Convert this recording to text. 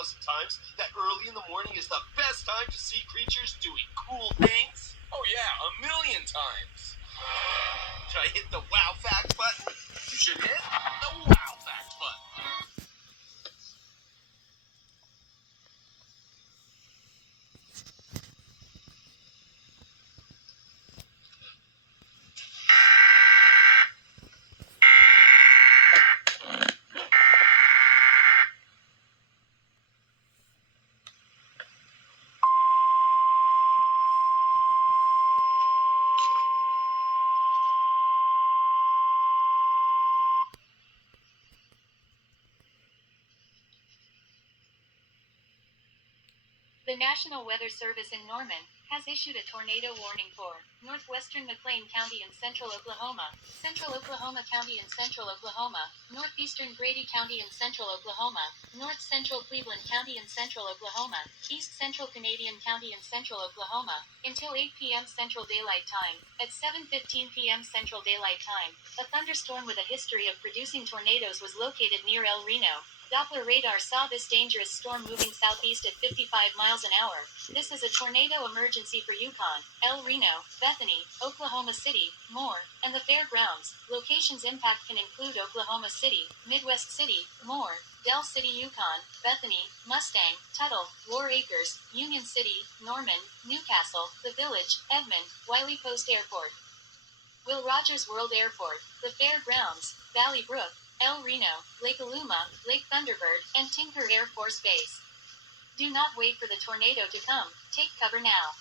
1,000 times that early in the morning is the best time to see creatures doing cool things? Oh yeah, 1,000,000 times. Should I hit the wow fact button? You should hit the wow fact button. The National Weather Service in Norman has issued a tornado warning for northwestern McLean County in central Oklahoma, central Oklahoma County in central Oklahoma, northeastern Grady County in central Oklahoma, north central Cleveland County in central Oklahoma, east central Canadian County in central Oklahoma, until 8 p.m. Central Daylight Time. At 7:15 p.m. Central Daylight Time, a thunderstorm with a history of producing tornadoes was located near El Reno. Doppler radar saw this dangerous storm moving southeast at 55 miles an hour. This is a tornado emergency for Yukon, El Reno, Bethany, Oklahoma City, Moore, and the fairgrounds. Locations impact can include Oklahoma City, Midwest City, Moore, Del City, Yukon, Bethany, Mustang, Tuttle, War Acres, Union City, Norman, Newcastle, The Village, Edmond, Wiley Post Airport, Will Rogers World Airport, the Fairgrounds, Valley Brook, El Reno, Lake Aluma, Lake Thunderbird, and Tinker Air Force Base. Do not wait for the tornado to come. Take cover now.